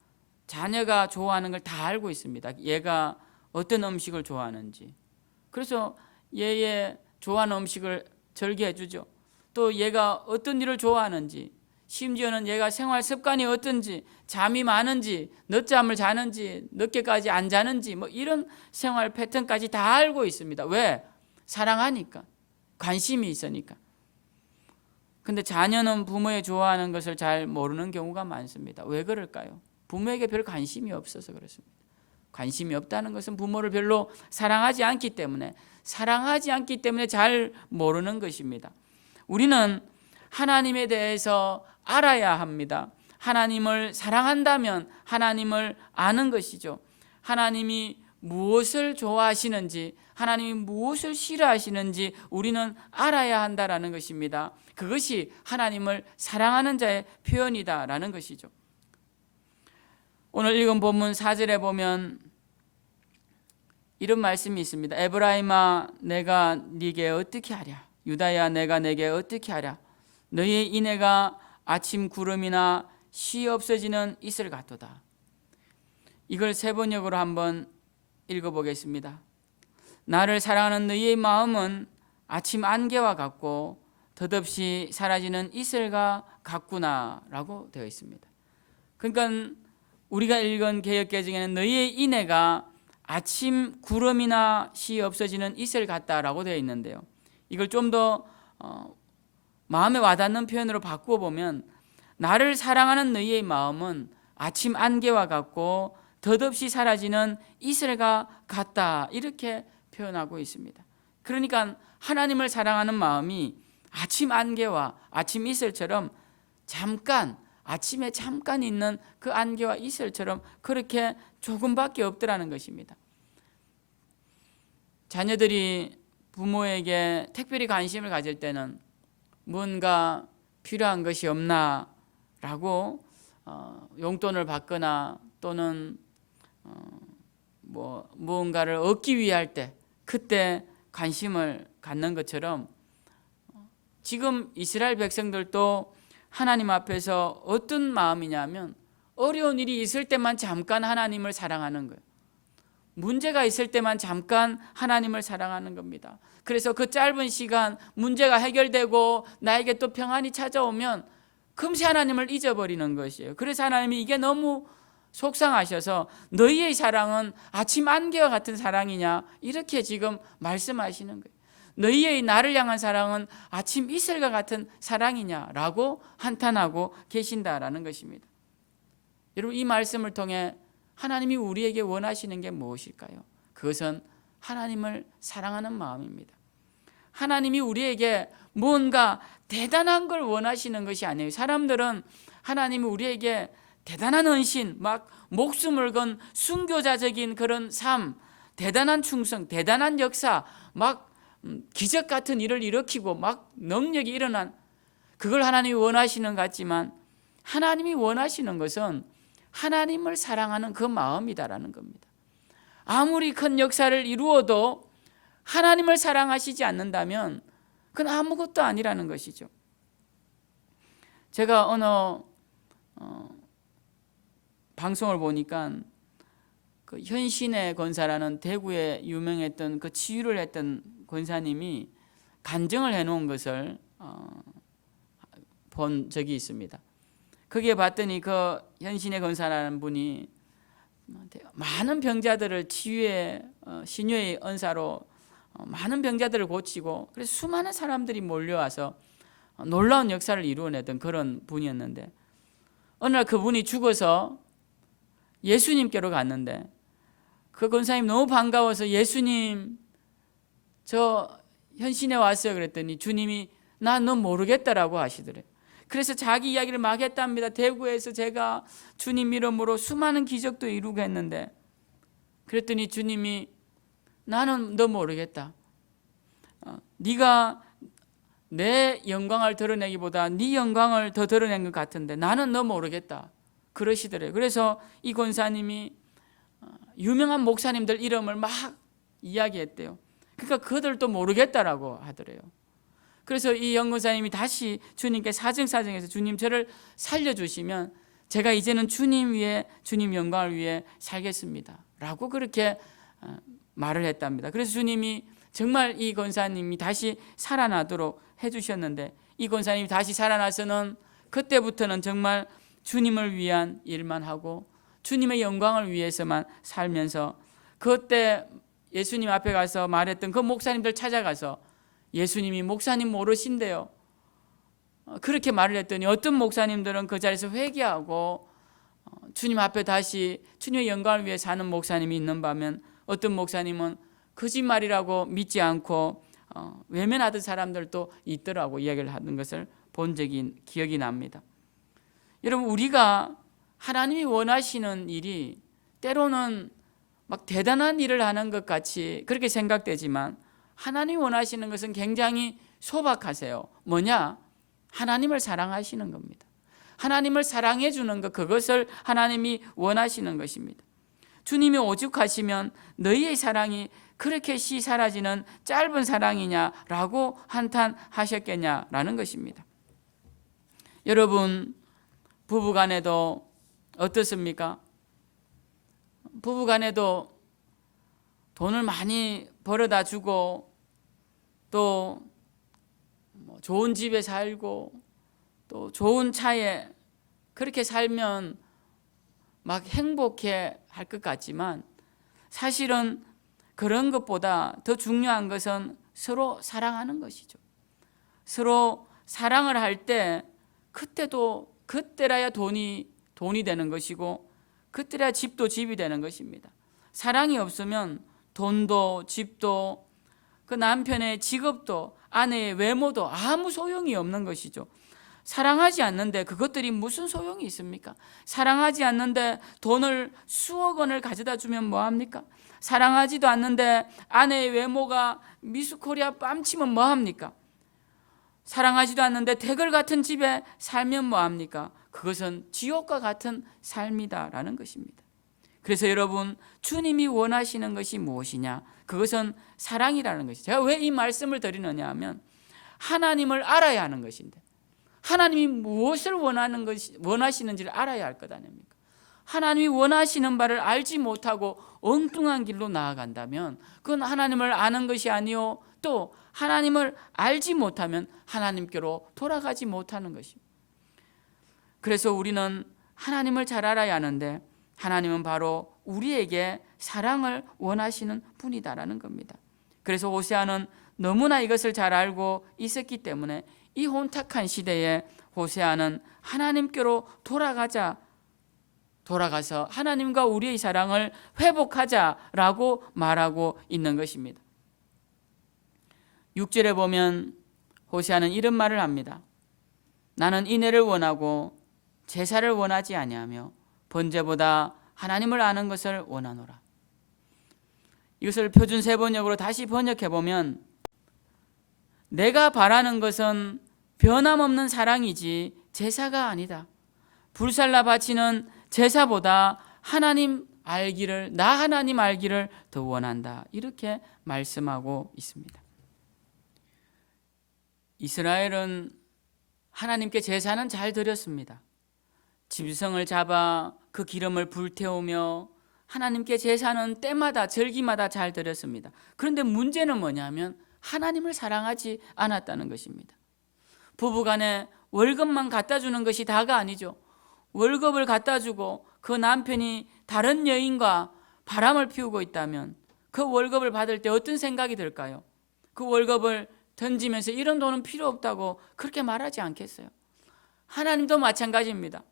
자녀가 좋아하는 걸 다 알고 있습니다. 얘가 어떤 음식을 좋아하는지. 그래서 얘의 좋아하는 음식을 절개해 주죠. 또 얘가 어떤 일을 좋아하는지, 심지어는 얘가 생활 습관이 어떤지, 잠이 많은지, 늦잠을 자는지, 늦게까지 안 자는지 이런 생활 패턴까지 다 알고 있습니다. 왜? 사랑하니까. 관심이 있으니까. 근데 자녀는 부모의 좋아하는 것을 잘 모르는 경우가 많습니다. 왜 그럴까요? 부모에게 별 관심이 없어서 그렇습니다. 관심이 없다는 것은 부모를 별로 사랑하지 않기 때문에 잘 모르는 것입니다. 우리는 하나님에 대해서 알아야 합니다. 하나님을 사랑한다면 하나님을 아는 것이죠. 하나님이 무엇을 좋아하시는지, 하나님이 무엇을 싫어하시는지 우리는 알아야 한다라는 것입니다. 그것이 하나님을 사랑하는 자의 표현이다라는 것이죠. 오늘 읽은 본문 4절에 보면 이런 말씀이 있습니다. 에브라임아, 내가 네게 어떻게 하랴? 유다야, 내가 내게 어떻게 하랴? 너희의 인애가 아침 구름이나 쉬 없어지는 이슬 같도다. 이걸 세번역으로 한번 읽어보겠습니다. 나를 사랑하는 너희의 마음은 아침 안개와 같고 덧없이 사라지는 이슬과 같구나 라고 되어 있습니다. 그러니까 우리가 읽은 개역개정에는 너희의 인애가 아침 구름이나 쉬 없어지는 이슬 같다라고 되어 있는데요. 이걸 좀 더 마음에 와닿는 표현으로 바꾸어 보면 나를 사랑하는 너희의 마음은 아침 안개와 같고 덧없이 사라지는 이슬과 같다, 이렇게 표현하고 있습니다. 그러니까 하나님을 사랑하는 마음이 아침 안개와 아침 이슬처럼 아침에 잠깐 있는 그 안개와 이슬처럼 그렇게 조금밖에 없더라는 것입니다. 자녀들이 부모에게 특별히 관심을 가질 때는 뭔가 필요한 것이 없나 라고 용돈을 받거나 또는 무언가를 얻기 위할 때 그때 관심을 갖는 것처럼 지금 이스라엘 백성들도 하나님 앞에서 어떤 마음이냐면 어려운 일이 있을 때만 잠깐 하나님을 사랑하는 거예요. 문제가 있을 때만 잠깐 하나님을 사랑하는 겁니다. 그래서 그 짧은 시간 문제가 해결되고 나에게 또 평안이 찾아오면 금세 하나님을 잊어버리는 것이에요. 그래서 하나님이 이게 너무 속상하셔서 너희의 사랑은 아침 안개와 같은 사랑이냐 이렇게 지금 말씀하시는 거예요. 너희의 나를 향한 사랑은 아침 이슬과 같은 사랑이냐라고 한탄하고 계신다라는 것입니다. 여러분, 이 말씀을 통해 하나님이 우리에게 원하시는 게 무엇일까요? 그것은 하나님을 사랑하는 마음입니다. 하나님이 우리에게 뭔가 대단한 걸 원하시는 것이 아니에요. 사람들은 하나님이 우리에게 대단한 헌신, 막 목숨을 건 순교자적인 그런 삶, 대단한 충성, 대단한 역사, 막 기적 같은 일을 일으키고 막 능력이 일어난, 그걸 하나님이 원하시는 것 같지만 하나님이 원하시는 것은 하나님을 사랑하는 그 마음이다라는 겁니다. 아무리 큰 역사를 이루어도 하나님을 사랑하시지 않는다면 그건 아무것도 아니라는 것이죠. 제가 어느 방송을 보니까 그 현신의 권사라는 대구에 유명했던 그 치유를 했던 권사님이 간증을 해놓은 것을 본 적이 있습니다. 거기에 봤더니 그 현신의 권사라는 분이 많은 병자들을 치유의 신유의 은사로 많은 병자들을 고치고 그래서 수많은 사람들이 몰려와서 놀라운 역사를 이루어내던 그런 분이었는데 어느 날 그분이 죽어서 예수님께로 갔는데 그 권사님 너무 반가워서 예수님 저 현신에 왔어요 그랬더니 주님이 나 너 모르겠다라고 하시더래요. 그래서 자기 이야기를 막 했답니다. 대구에서 제가 주님 이름으로 수많은 기적도 이루고 했는데 그랬더니 주님이 나는 너 모르겠다. 네가 내 영광을 드러내기보다 네 영광을 더 드러낸 것 같은데 나는 너 모르겠다. 그러시더래요. 그래서 이 권사님이 유명한 목사님들 이름을 막 이야기했대요. 그러니까 그들도 모르겠다라고 하더래요. 그래서 이 연구사님이 다시 주님께 사정사정해서 주님 저를 살려주시면 제가 이제는 주님 위에 주님 영광을 위해 살겠습니다 라고 그렇게 말을 했답니다. 그래서 주님이 정말 이 권사님이 다시 살아나도록 해주셨는데 이 권사님이 다시 살아나서는 그때부터는 정말 주님을 위한 일만 하고 주님의 영광을 위해서만 살면서 그때 예수님 앞에 가서 말했던 그 목사님들 찾아가서 예수님이 목사님 모르신대요. 그렇게 말을 했더니 어떤 목사님들은 그 자리에서 회개하고 주님 앞에 다시 주님의 영광을 위해 사는 목사님이 있는 반면 어떤 목사님은 거짓말이라고 믿지 않고 외면하던 사람들도 있더라고 이야기를 하는 것을 본 적이 기억이 납니다. 여러분, 우리가 하나님이 원하시는 일이 때로는 막 대단한 일을 하는 것 같이 그렇게 생각되지만 하나님이 원하시는 것은 굉장히 소박하세요. 뭐냐? 하나님을 사랑하시는 겁니다. 하나님을 사랑해 주는 것, 그것을 하나님이 원하시는 것입니다. 주님이 오죽하시면 너희의 사랑이 그렇게 사라지는 짧은 사랑이냐라고 한탄하셨겠냐라는 것입니다. 여러분, 부부간에도 어떻습니까? 부부간에도 돈을 많이 벌어다 주고 또 좋은 집에 살고 또 좋은 차에 그렇게 살면 막 행복해 할 것 같지만 사실은 그런 것보다 더 중요한 것은 서로 사랑하는 것이죠. 서로 사랑을 할 때 그때도 그때라야 돈이 되는 것이고 그때라야 집도 집이 되는 것입니다. 사랑이 없으면 돈도 집도 그 남편의 직업도 아내의 외모도 아무 소용이 없는 것이죠. 사랑하지 않는데 그것들이 무슨 소용이 있습니까? 사랑하지 않는데 돈을 수억 원을 가져다 주면 뭐합니까? 사랑하지도 않는데 아내의 외모가 미스코리아 뺨치면 뭐합니까? 사랑하지도 않는데 대궐 같은 집에 살면 뭐합니까? 그것은 지옥과 같은 삶이다라는 것입니다. 그래서 여러분, 주님이 원하시는 것이 무엇이냐? 그것은 사랑이라는 것이죠. 제가 왜 이 말씀을 드리느냐 하면 하나님을 알아야 하는 것인데 하나님이 무엇을 원하시는지를 알아야 할 것 아닙니까? 하나님이 원하시는 바를 알지 못하고 엉뚱한 길로 나아간다면 그건 하나님을 아는 것이 아니요, 또 하나님을 알지 못하면 하나님께로 돌아가지 못하는 것입니다. 그래서 우리는 하나님을 잘 알아야 하는데 하나님은 바로 우리에게 사랑을 원하시는 분이다라는 겁니다. 그래서 호세아는 너무나 이것을 잘 알고 있었기 때문에 이 혼탁한 시대에 호세아는 하나님께로 돌아가서 하나님과 우리의 사랑을 회복하자라고 말하고 있는 것입니다. 6절에 보면 호세아는 이런 말을 합니다. 나는 인애를 원하고 제사를 원하지 아니하며 번제보다 하나님을 아는 것을 원하노라. 이것을 표준 세번역으로 다시 번역해 보면 내가 바라는 것은 변함없는 사랑이지 제사가 아니다. 불살라 바치는 제사보다 나 하나님 알기를 더 원한다. 이렇게 말씀하고 있습니다. 이스라엘은 하나님께 제사는 잘 드렸습니다. 짐승을 잡아 그 기름을 불태우며 하나님께 제사는 때마다 절기마다 잘 드렸습니다. 그런데 문제는 뭐냐면 하나님을 사랑하지 않았다는 것입니다. 부부간에 월급만 갖다 주는 것이 다가 아니죠. 월급을 갖다 주고 그 남편이 다른 여인과 바람을 피우고 있다면 그 월급을 받을 때 어떤 생각이 들까요? 그 월급을 던지면서 이런 돈은 필요 없다고 그렇게 말하지 않겠어요? 하나님도 마찬가지입니다.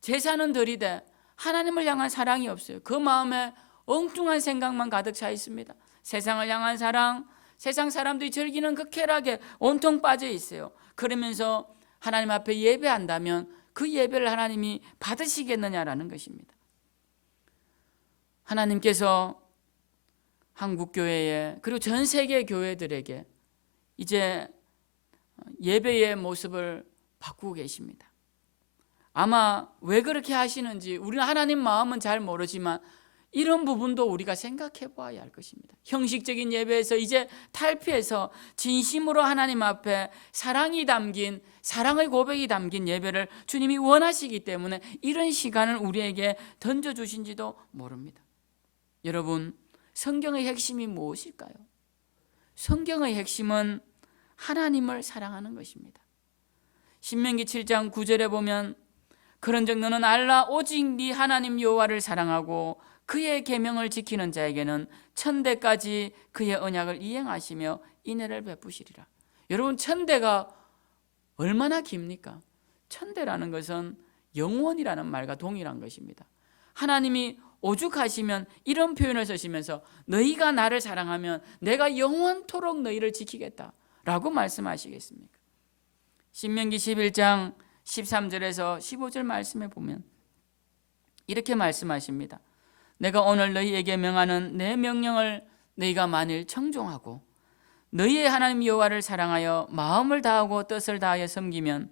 제사는 드리되 하나님을 향한 사랑이 없어요. 그 마음에 엉뚱한 생각만 가득 차 있습니다. 세상을 향한 사랑, 세상 사람들이 즐기는 그 쾌락에 온통 빠져 있어요. 그러면서 하나님 앞에 예배한다면 그 예배를 하나님이 받으시겠느냐라는 것입니다. 하나님께서 한국교회에 그리고 전 세계 교회들에게 이제 예배의 모습을 바꾸고 계십니다. 아마 왜 그렇게 하시는지 우리는 하나님 마음은 잘 모르지만 이런 부분도 우리가 생각해 봐야 할 것입니다. 형식적인 예배에서 이제 탈피해서 진심으로 하나님 앞에 사랑의 고백이 담긴 예배를 주님이 원하시기 때문에 이런 시간을 우리에게 던져주신지도 모릅니다. 여러분, 성경의 핵심이 무엇일까요? 성경의 핵심은 하나님을 사랑하는 것입니다. 신명기 7장 9절에 보면 그런즉 너는 알라 오직 네 하나님 여호와를 사랑하고 그의 계명을 지키는 자에게는 천대까지 그의 언약을 이행하시며 인애를 베푸시리라. 여러분, 천대가 얼마나 깁니까? 천대라는 것은 영원이라는 말과 동일한 것입니다. 하나님이 오죽하시면 이런 표현을 쓰시면서 너희가 나를 사랑하면 내가 영원토록 너희를 지키겠다라고 말씀하시겠습니까? 신명기 11장 13절에서 15절 말씀에 보면 이렇게 말씀하십니다. 내가 오늘 너희에게 명하는 내 명령을 너희가 만일 청종하고 너희의 하나님 여호와를 사랑하여 마음을 다하고 뜻을 다하여 섬기면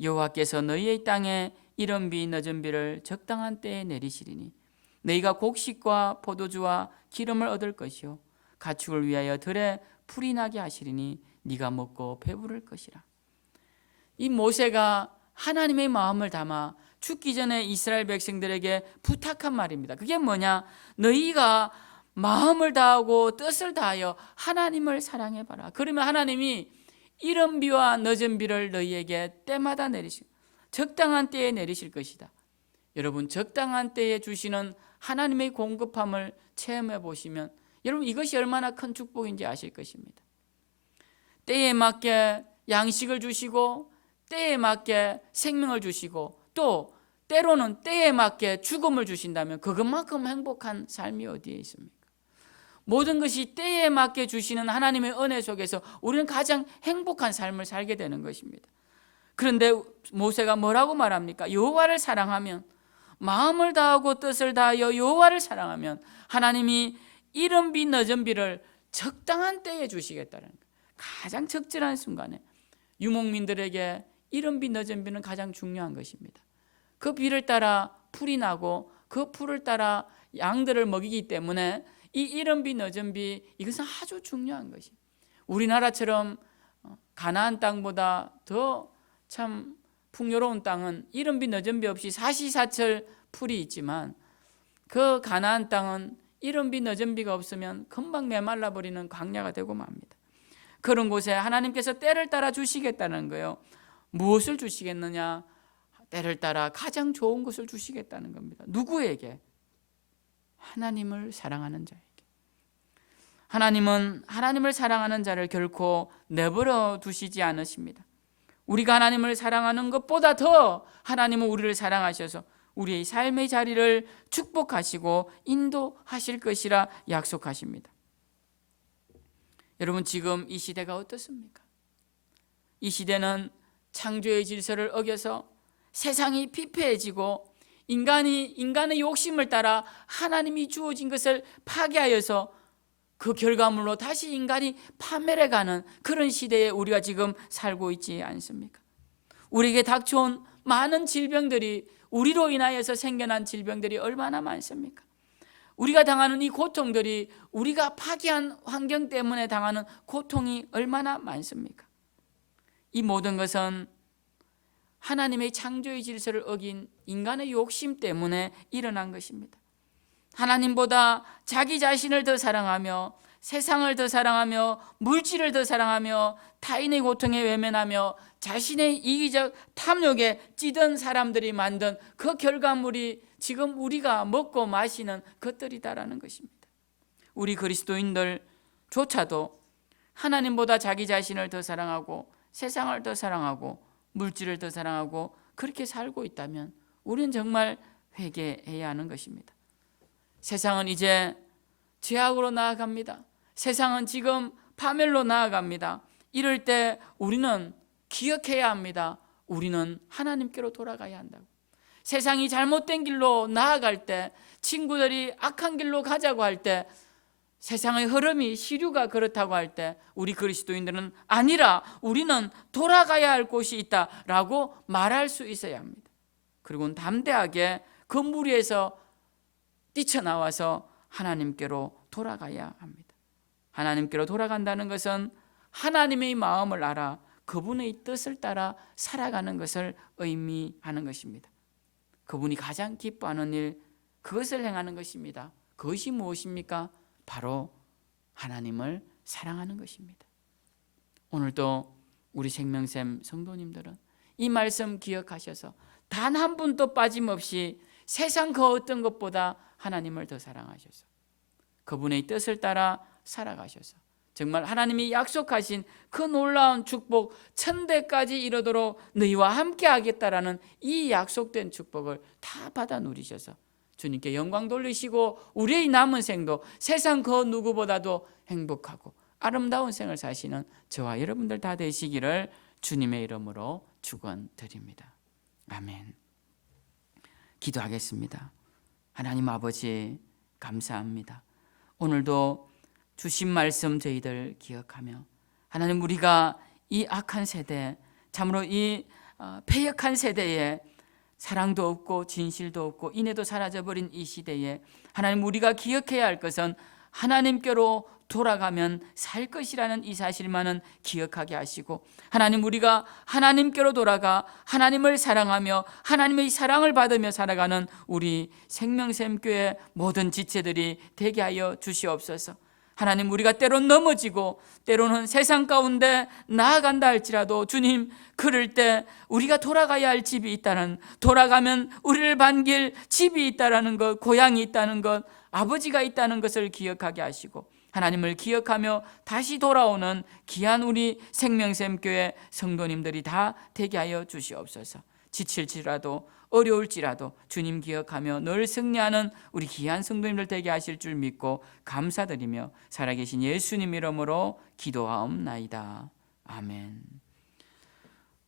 여호와께서 너희의 땅에 이른 비 늦은 비를 적당한 때에 내리시리니 너희가 곡식과 포도주와 기름을 얻을 것이요 가축을 위하여 들에 풀이 나게 하시리니 네가 먹고 배부를 것이라. 이 모세가 하나님의 마음을 담아 죽기 전에 이스라엘 백성들에게 부탁한 말입니다. 그게 뭐냐? 너희가 마음을 다하고 뜻을 다하여 하나님을 사랑해봐라. 그러면 하나님이 이른 비와 늦은 비를 너희에게 때마다 적당한 때에 내리실 것이다. 여러분, 적당한 때에 주시는 하나님의 공급함을 체험해 보시면 여러분 이것이 얼마나 큰 축복인지 아실 것입니다. 때에 맞게 양식을 주시고 때에 맞게 생명을 주시고 또 때로는 때에 맞게 죽음을 주신다면 그것만큼 행복한 삶이 어디에 있습니까? 모든 것이 때에 맞게 주시는 하나님의 은혜 속에서 우리는 가장 행복한 삶을 살게 되는 것입니다. 그런데 모세가 뭐라고 말합니까? 여호와를 사랑하면 마음을 다하고 뜻을 다하여 여호와를 사랑하면 하나님이 이른 비 늦은 비를 적당한 때에 주시겠다는 거예요. 가장 적절한 순간에 유목민들에게 이른 비 늦은 비는 가장 중요한 것입니다. 그 비를 따라 풀이 나고 그 풀을 따라 양들을 먹이기 때문에 이 이른 비 늦은 비 이것은 아주 중요한 것이에요. 우리나라처럼 가나안 땅보다 더 참 풍요로운 땅은 이른 비 늦은 비 없이 사시사철 풀이 있지만 그 가나안 땅은 이른 비 늦은 비가 없으면 금방 메말라 버리는 광야가 되고 맙니다. 그런 곳에 하나님께서 때를 따라 주시겠다는 거예요. 무엇을 주시겠느냐? 때를 따라 가장 좋은 것을 주시겠다는 겁니다. 누구에게? 하나님을 사랑하는 자에게. 하나님은 하나님을 사랑하는 자를 결코 내버려 두시지 않으십니다. 우리가 하나님을 사랑하는 것보다 더 하나님은 우리를 사랑하셔서 우리의 삶의 자리를 축복하시고 인도하실 것이라 약속하십니다. 여러분, 지금 이 시대가 어떻습니까? 이 시대는 창조의 질서를 어겨서 세상이 피폐해지고 인간의 욕심을 따라 하나님이 주어진 것을 파괴하여서 그 결과물로 다시 인간이 파멸해가는 그런 시대에 우리가 지금 살고 있지 않습니까? 우리에게 닥쳐온 많은 질병들이, 우리로 인하여서 생겨난 질병들이 얼마나 많습니까? 우리가 당하는 이 고통들이, 우리가 파괴한 환경 때문에 당하는 고통이 얼마나 많습니까? 이 모든 것은 하나님의 창조의 질서를 어긴 인간의 욕심 때문에 일어난 것입니다. 하나님보다 자기 자신을 더 사랑하며 세상을 더 사랑하며 물질을 더 사랑하며 타인의 고통에 외면하며 자신의 이기적 탐욕에 찌든 사람들이 만든 그 결과물이 지금 우리가 먹고 마시는 것들이다라는 것입니다. 우리 그리스도인들조차도 하나님보다 자기 자신을 더 사랑하고 세상을 더 사랑하고 물질을 더 사랑하고 그렇게 살고 있다면 우리는 정말 회개해야 하는 것입니다. 세상은 이제 죄악으로 나아갑니다. 세상은 지금 파멸로 나아갑니다. 이럴 때 우리는 기억해야 합니다. 우리는 하나님께로 돌아가야 한다고. 세상이 잘못된 길로 나아갈 때, 친구들이 악한 길로 가자고 할 때, 세상의 흐름이 시류가 그렇다고 할 때 우리 그리스도인들은 아니라 우리는 돌아가야 할 곳이 있다라고 말할 수 있어야 합니다. 그리고 담대하게 그 무리에서 뛰쳐나와서 하나님께로 돌아가야 합니다. 하나님께로 돌아간다는 것은 하나님의 마음을 알아 그분의 뜻을 따라 살아가는 것을 의미하는 것입니다. 그분이 가장 기뻐하는 일, 그것을 행하는 것입니다. 그것이 무엇입니까? 바로 하나님을 사랑하는 것입니다. 오늘도 우리 생명샘 성도님들은 이 말씀 기억하셔서 단 한 분도 빠짐없이 세상 그 어떤 것보다 하나님을 더 사랑하셔서 그분의 뜻을 따라 살아가셔서 정말 하나님이 약속하신 그 놀라운 축복, 천대까지 이르도록 너희와 함께 하겠다라는 이 약속된 축복을 다 받아 누리셔서 주님께 영광 돌리시고 우리의 남은 생도 세상 그 누구보다도 행복하고 아름다운 생을 사시는 저와 여러분들 다 되시기를 주님의 이름으로 축원드립니다. 아멘. 기도하겠습니다. 하나님 아버지, 감사합니다. 오늘도 주신 말씀 저희들 기억하며 하나님, 우리가 이 악한 세대, 참으로 이 패역한 세대에 사랑도 없고 진실도 없고 인애도 사라져버린 이 시대에 하나님, 우리가 기억해야 할 것은 하나님께로 돌아가면 살 것이라는 이 사실만은 기억하게 하시고, 하나님, 우리가 하나님께로 돌아가 하나님을 사랑하며 하나님의 사랑을 받으며 살아가는 우리 생명샘교회 모든 지체들이 되게 하여 주시옵소서. 하나님, 우리가 때론 넘어지고 때로는 세상 가운데 나아간다 할지라도 주님, 그럴 때 우리가 돌아가야 할 집이 있다는, 돌아가면 우리를 반길 집이 있다는 것, 고향이 있다는 것, 아버지가 있다는 것을 기억하게 하시고 하나님을 기억하며 다시 돌아오는 귀한 우리 생명샘교회 성도님들이 다 되게 하여 주시옵소서. 지칠지라도 어려울지라도 주님 기억하며 늘 승리하는 우리 귀한 성도님들 되게 하실 줄 믿고 감사드리며 살아계신 예수님 이름으로 기도하옵나이다. 아멘.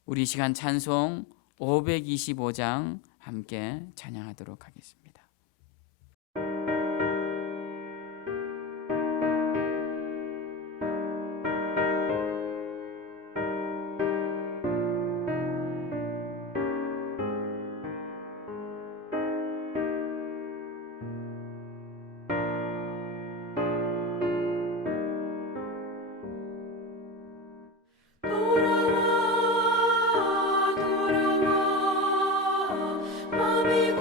우리 시간 찬송 525장 함께 찬양하도록 하겠습니다. 돌아와 맘이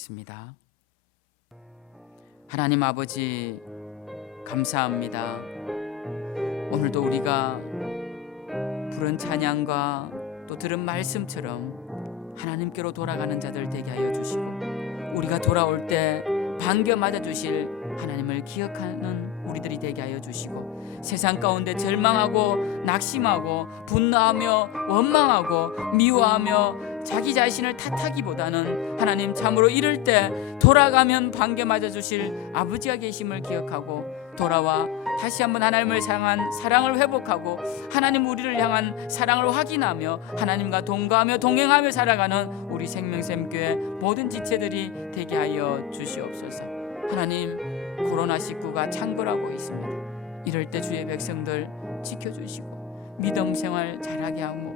기도하겠습니다. 하나님 아버지, 감사합니다. 오늘도 우리가 부른 찬양과 또 들은 말씀처럼 하나님께로 돌아가는 자들 되게 하여 주시고, 우리가 돌아올 때 반겨 맞아 주실 하나님을 기억하는 우리들이 되게 하여 주시고, 세상 가운데 절망하고 낙심하고 분노하며 원망하고 미워하며 자기 자신을 탓하기보다는 하나님 참으로 이럴 때 돌아가면 반겨 맞아 주실 아버지가 계심을 기억하고 돌아와 다시 한번 하나님을 향한 사랑을 회복하고 하나님 우리를 향한 사랑을 확인하며 하나님과 동거하며 동행하며 살아가는 우리 생명샘교회 모든 지체들이 되게 하여 주시옵소서. 하나님, 코로나19가 창궐하고 있습니다. 이럴 때 주의 백성들 지켜주시고 믿음 생활 잘하게 하고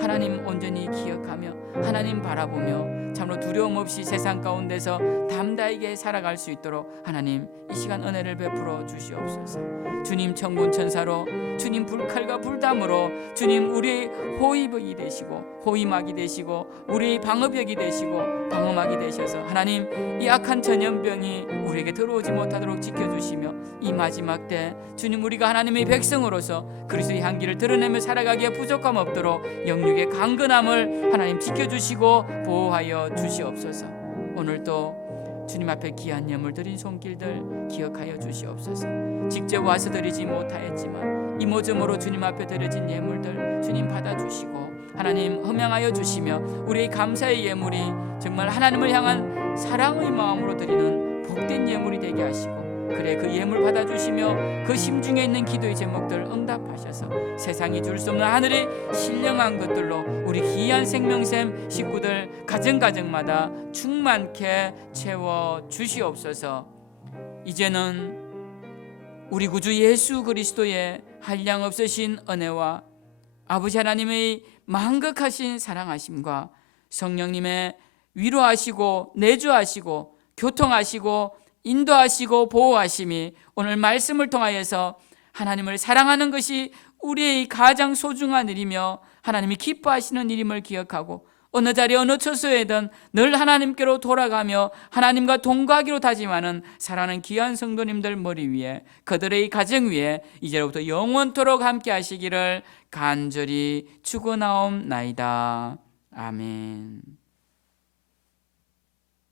하나님 온전히 기억하며 하나님 바라보며 참으로 두려움 없이 세상 가운데서 담대하게 살아갈 수 있도록 하나님 이 시간 은혜를 베풀어 주시옵소서. 주님 천군 천사로, 주님 불칼과 불담으로 주님 우리의 호위벽이 되시고 호위막이 되시고 우리의 방어벽이 되시고 방어막이 되셔서 하나님 이 악한 전염병이 우리에게 들어오지 못하도록 지켜주시며 이 마지막 때 주님 우리가 하나님의 백성으로서 그리스도의 향기를 드러내며 살아가기에 부족함 없도록 영육의 강건함을 하나님 지켜주시고 보호하여 주시옵소서. 오늘도 주님 앞에 귀한 예물 드린 손길들 기억하여 주시옵소서. 직접 와서 드리지 못하였지만 이모저모로 주님 앞에 드려진 예물들 주님 받아주시고 하나님 흠양하여 주시며 우리의 감사의 예물이 정말 하나님을 향한 사랑의 마음으로 드리는 복된 예물이 되게 하시고, 그래 그 예물 받아주시며 그 심중에 있는 기도의 제목들 응답하셔서 세상이 줄 수 없는 하늘의 신령한 것들로 우리 귀한 생명샘 식구들 가정가정마다 충만케 채워 주시옵소서. 이제는 우리 구주 예수 그리스도의 한량없으신 은혜와 아버지 하나님의 만극하신 사랑하심과 성령님의 위로하시고 내주하시고 교통하시고 인도하시고 보호하심이 오늘 말씀을 통하여서 하나님을 사랑하는 것이 우리의 가장 소중한 일이며 하나님이 기뻐하시는 일임을 기억하고 어느 자리 어느 처소에든 늘 하나님께로 돌아가며 하나님과 동거하기로 다짐하는 사랑하는 귀한 성도님들 머리 위에 그들의 가정 위에 이제로부터 영원토록 함께 하시기를 간절히 축원하옵나이다. 아멘.